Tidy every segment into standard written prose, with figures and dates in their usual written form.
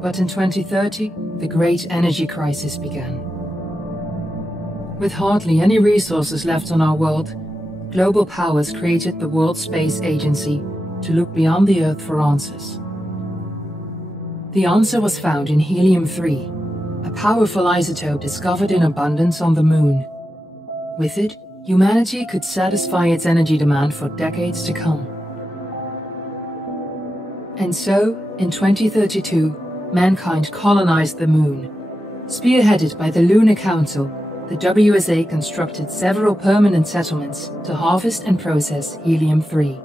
But in 2030, the great energy crisis began. With hardly any resources left on our world, global powers created the World Space Agency to look beyond the Earth for answers. The answer was found in helium-3, a powerful isotope discovered in abundance on the Moon. With it, humanity could satisfy its energy demand for decades to come. And so, in 2032, mankind colonized the Moon. Spearheaded by the Lunar Council, the WSA constructed several permanent settlements to harvest and process helium-3.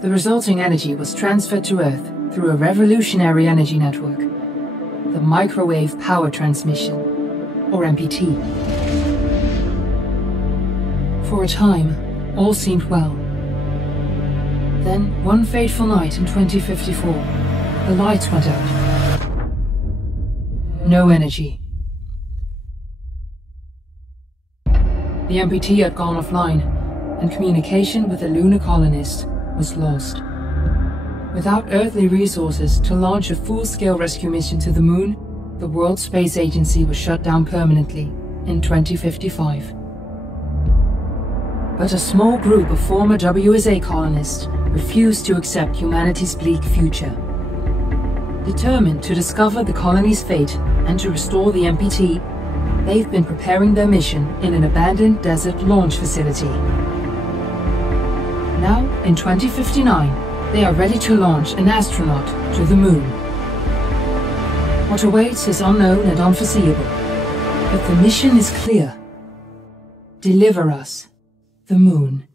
The resulting energy was transferred to Earth through a revolutionary energy network, the Microwave Power Transmission, or MPT. For a time, all seemed well. Then, one fateful night in 2054, the lights went out. No energy. The MPT had gone offline, and communication with the lunar colonist was lost. Without earthly resources to launch a full-scale rescue mission to the Moon, the World Space Agency was shut down permanently in 2055. But a small group of former WSA colonists refused to accept humanity's bleak future. Determined to discover the colony's fate and to restore the MPT, they've been preparing their mission in an abandoned desert launch facility. Now, in 2059, they are ready to launch an astronaut to the Moon. What awaits is unknown and unforeseeable, but the mission is clear. Deliver us the Moon.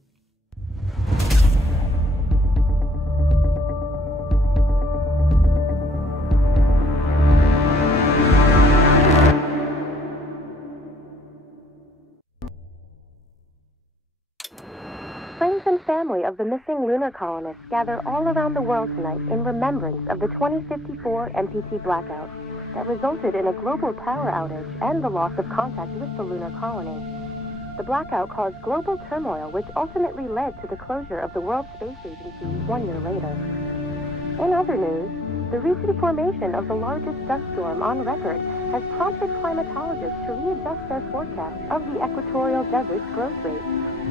Friends and family of the missing lunar colonists gather all around the world tonight in remembrance of the 2054 MPT blackout that resulted in a global power outage and the loss of contact with the lunar colony. The blackout caused global turmoil, which ultimately led to the closure of the World Space Agency 1 year later. In other news, the recent formation of the largest dust storm on record has prompted climatologists to readjust their forecast of the equatorial desert's growth rate.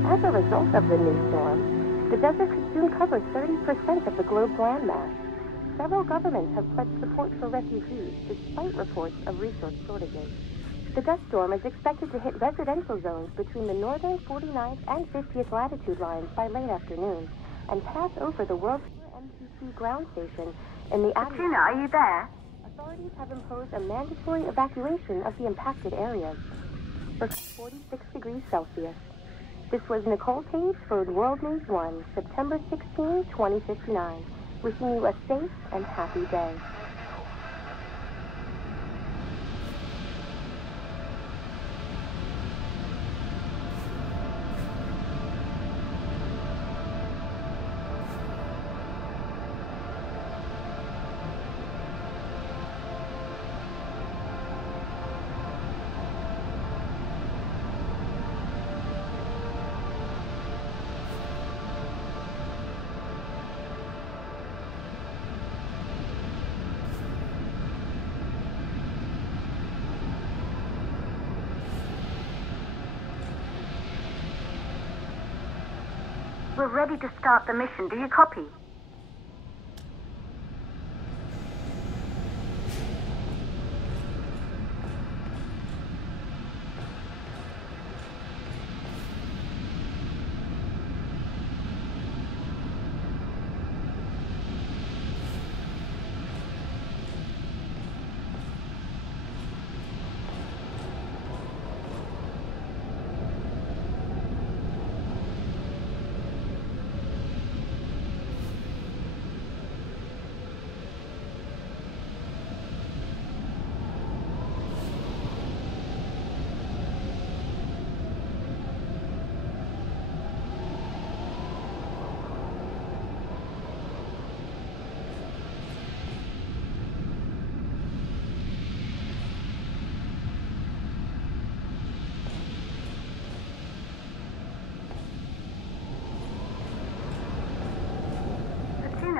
As a result of the new storm, the desert could soon cover 30% of the globe's landmass. Several governments have pledged support for refugees, despite reports of resource shortages. The dust storm is expected to hit residential zones between the northern 49th and 50th latitude lines by late afternoon and pass over the World MPT ground station in the Bettina, are you there? Authorities have imposed a mandatory evacuation of the impacted areas for 46 degrees Celsius. This was Nicole Page for World News 1, September 16, 2059. Wishing you a safe and happy day. We're ready to start the mission. Do you copy?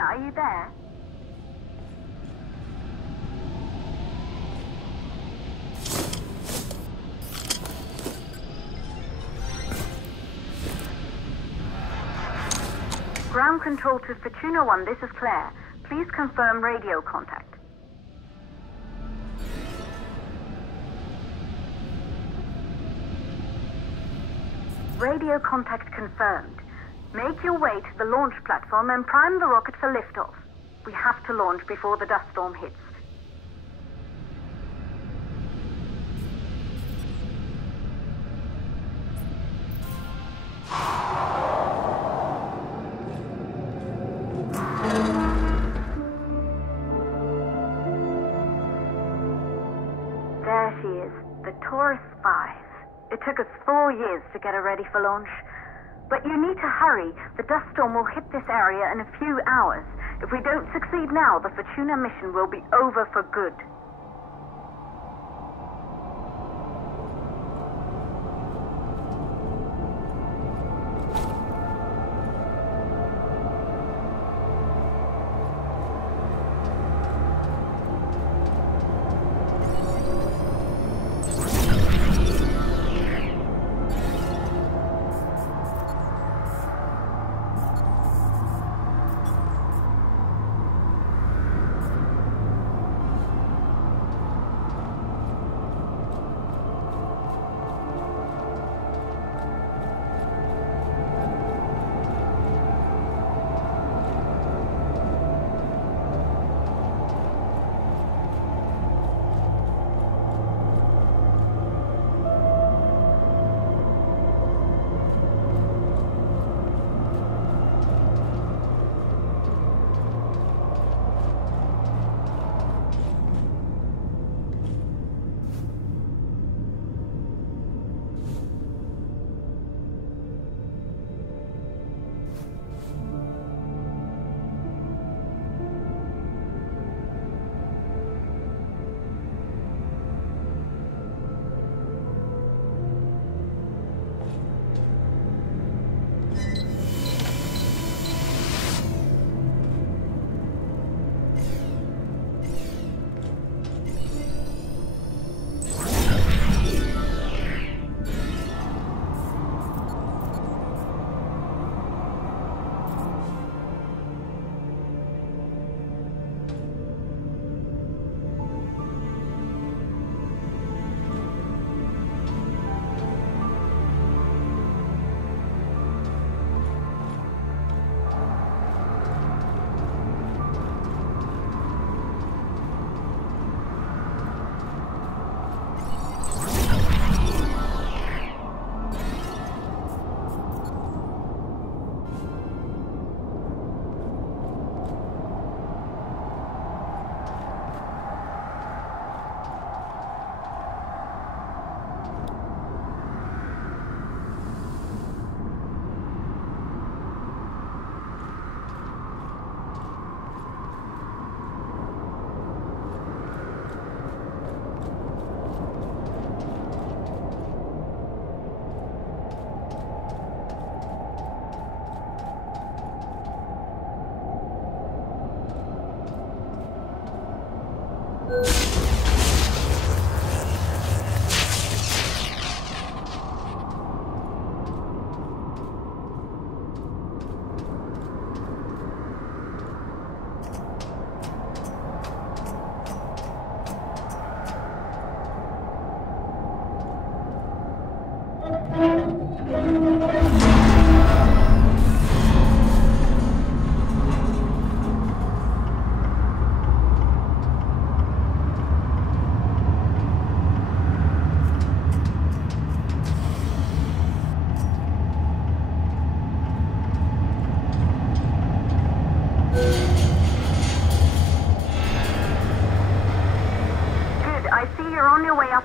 Are you there? Ground control to Fortuna 1, this is Claire. Please confirm radio contact. Radio contact confirmed. Make your way to the launch platform and prime the rocket for liftoff. We have to launch before the dust storm hits. There she is, the Taurus 5. It took us 4 years to get her ready for launch. But you need to hurry. The dust storm will hit this area in a few hours. If we don't succeed now, the Fortuna mission will be over for good.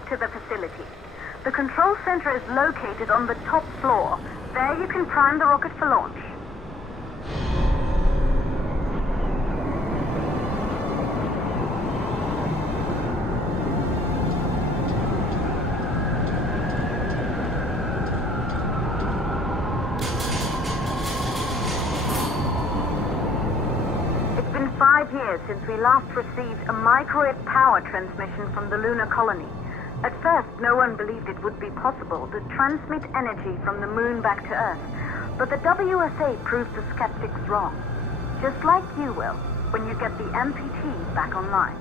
To the facility. The control center is located on the top floor. There you can prime the rocket for launch. It's been 5 years since we last received a microwave power transmission from the lunar colony. At first, no one believed it would be possible to transmit energy from the moon back to Earth. But the WSA proved the skeptics wrong. Just like you will, when you get the MPT back online.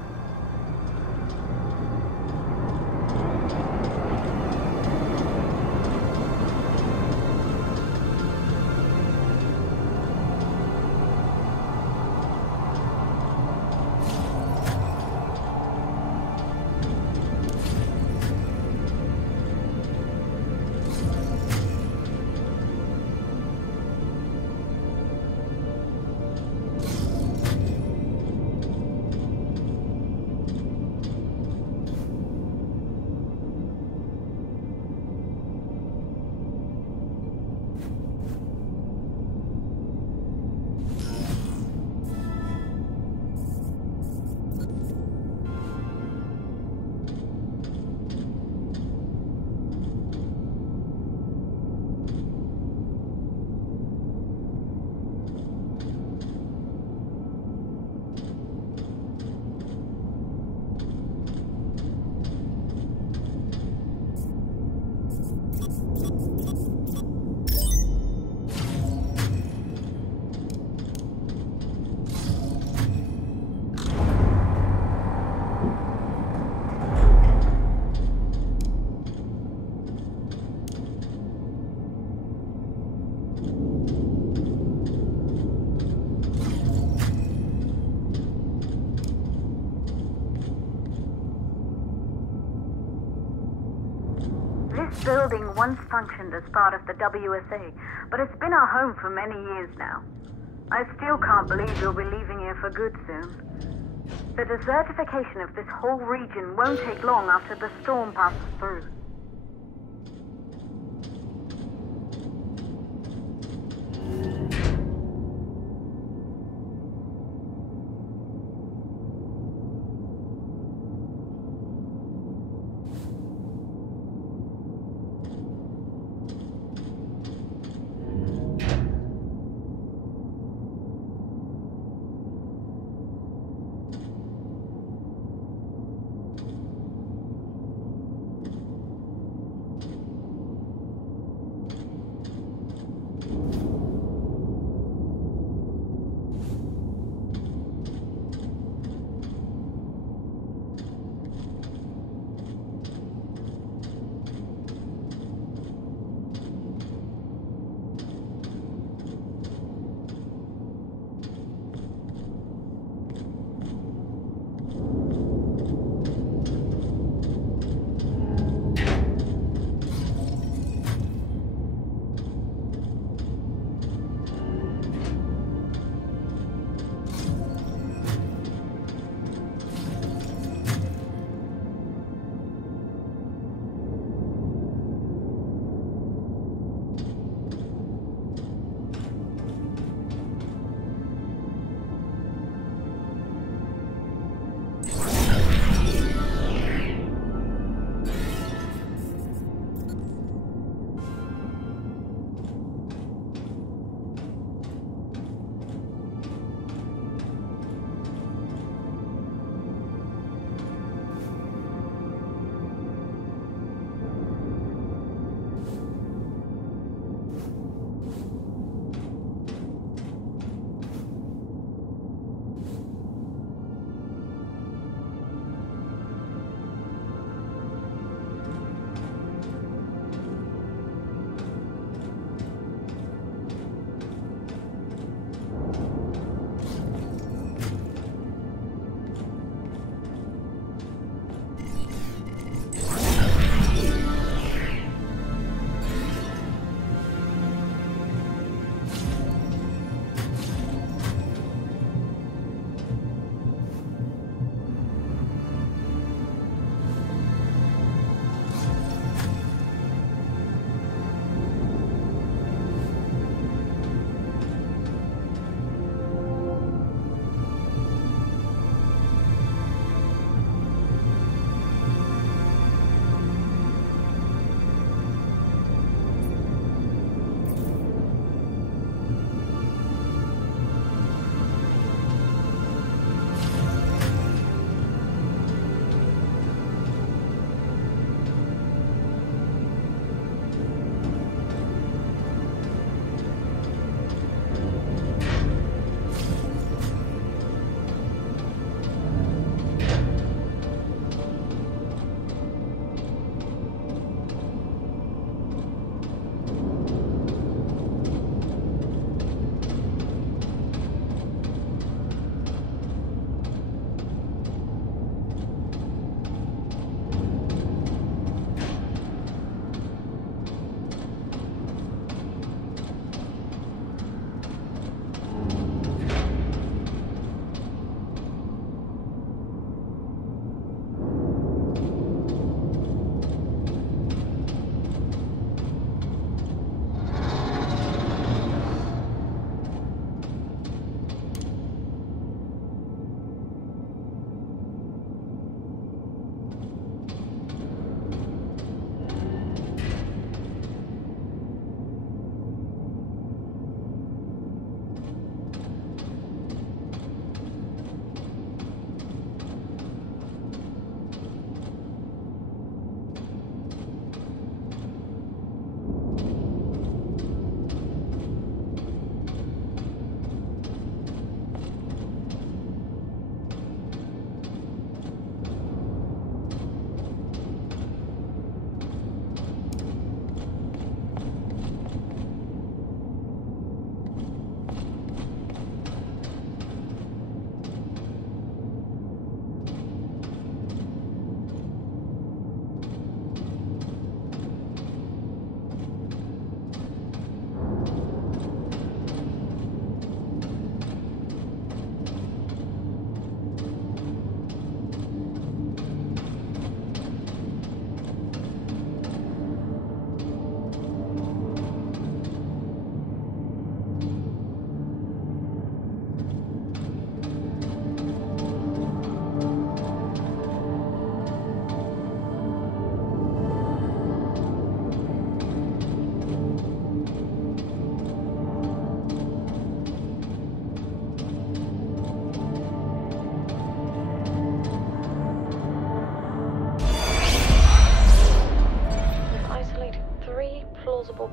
This building once functioned as part of the WSA, but it's been our home for many years now. I still can't believe you'll be leaving here for good soon. The desertification of this whole region won't take long after the storm passes through.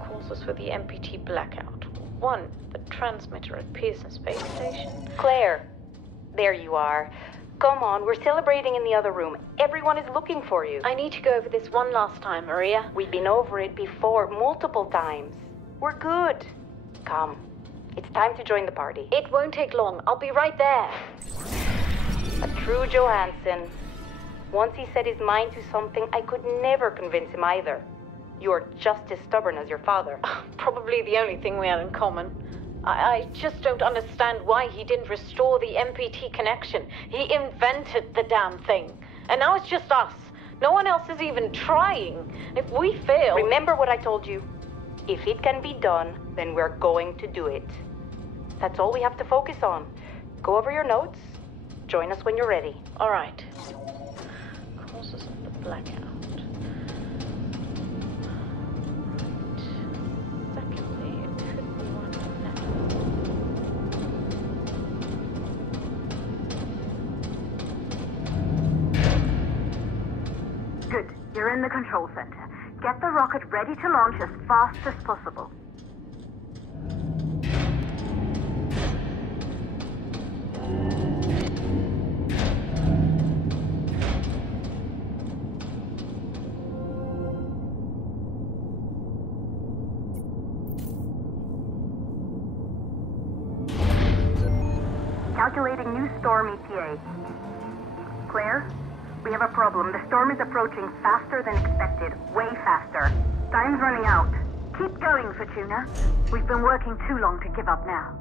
causes for the MPT blackout. 1. The transmitter at Pearson Space Station. Claire, there you are. Come on, we're celebrating in the other room. Everyone is looking for you. I need to go over this one last time, Maria. We've been over it before, multiple times. We're good. Come, it's time to join the party. It won't take long. I'll be right there. A true Johansson. Once he set his mind to something, I could never convince him either. You're just as stubborn as your father. Probably the only thing we had in common. I just don't understand why he didn't restore the MPT connection. He invented the damn thing. And now it's just us. No one else is even trying. If we fail... Remember what I told you. If it can be done, then we're going to do it. That's all we have to focus on. Go over your notes. Join us when you're ready. All right. Causes of the blackout. Good. You're in the control center. Get the rocket ready to launch as fast as possible. Calculating new storm ETA. Claire? We have a problem. The storm is approaching faster than expected. Way faster. Time's running out. Keep going, Fortuna. We've been working too long to give up now.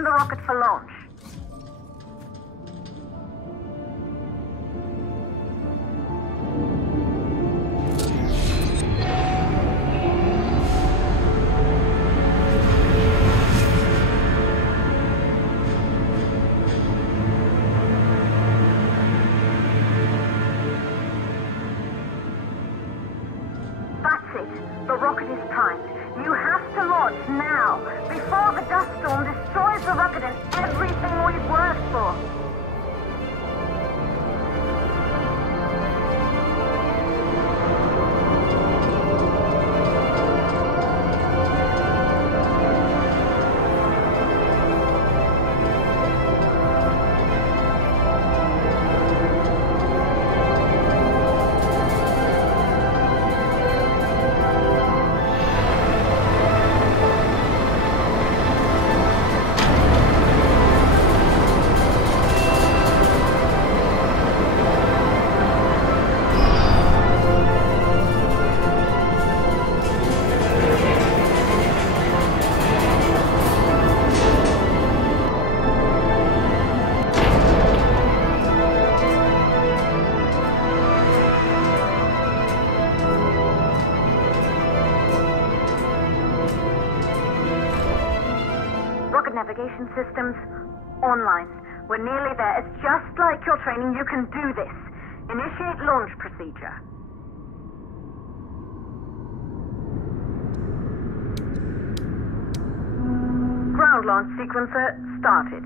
prime the rocket for launch. The rocket is primed. You have to launch now, before the dust storm destroys the rocket and everything we've worked for. Navigation systems online. We're nearly there. It's just like your training. You can do this. Initiate launch procedure. Ground launch sequencer started.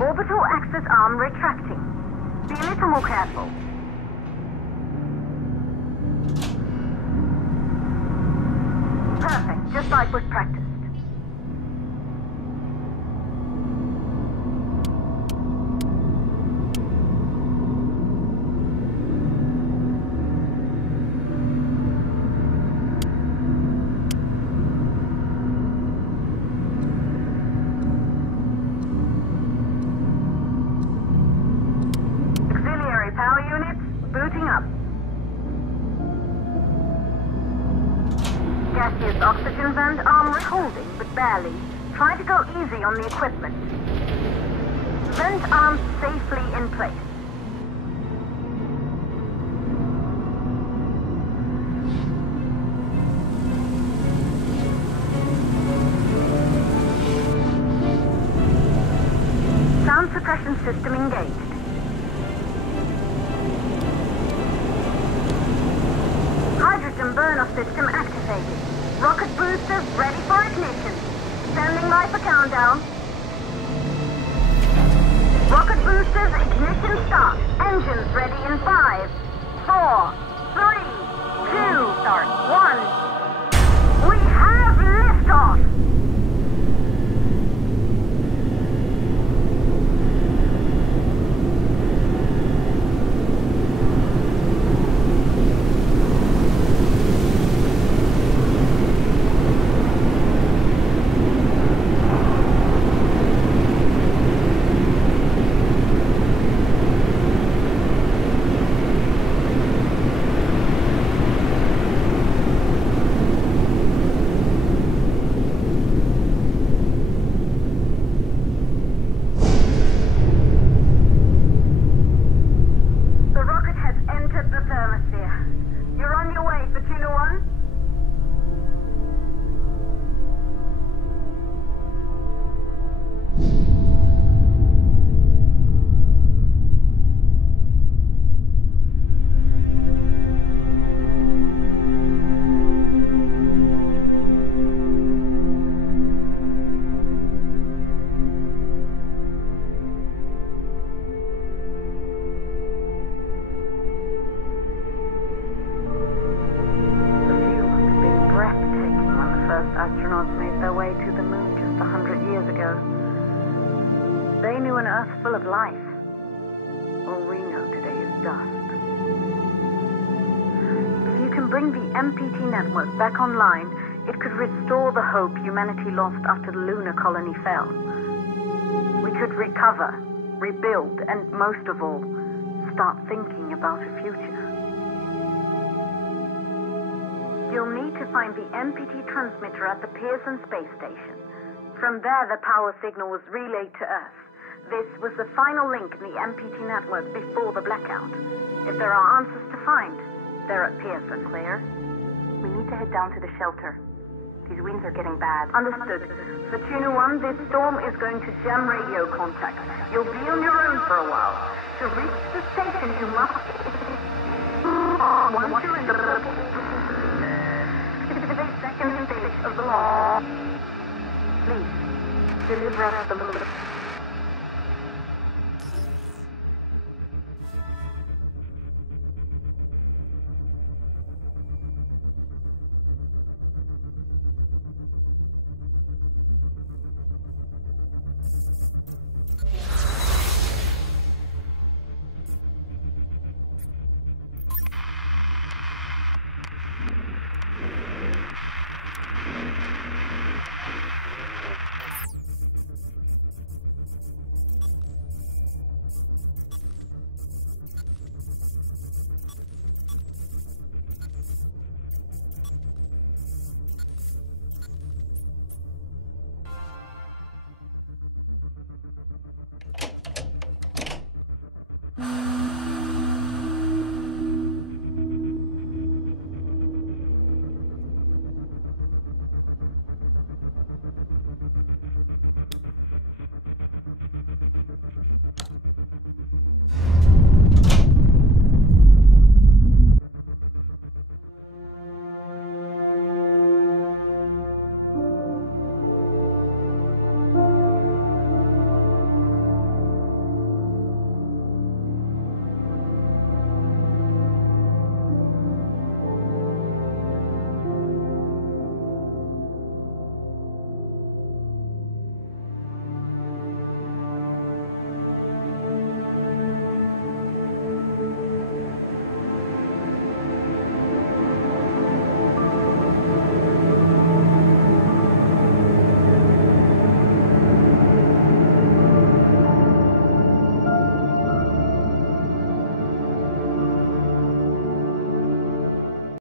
Orbital axis arm retracting. Be a little more careful. Perfect, just like we've practiced. Auxiliary power units booting up. Gaseous oxygen vent arm holding, but barely. Try to go easy on the equipment. Vent arm safely in place. Sound suppression system engaged. Hydrogen burn-off system activated. Rocket boosters ready for ignition. Standing by for countdown. Rocket boosters ignition start. Engines ready in 5, 4, 3, 2, start 1. We have liftoff! Astronauts made their way to the moon just 100 years ago. They knew an Earth full of life. All we know today is dust. If you can bring the MPT network back online, it could restore the hope humanity lost after the lunar colony fell. We could recover, rebuild, and most of all, start thinking about a future. You'll need to find the MPT transmitter at the Pearson space station. From there, the power signal was relayed to Earth. This was the final link in the MPT network before the blackout. If there are answers to find, they're at Pearson. Claire, we need to head down to the shelter. These winds are getting bad. Understood. For Tuna 1, this storm is going to jam radio contact. You'll be on your own for a while. To reach the station, you must... Once you're in the second stage of the launch, please deliver us the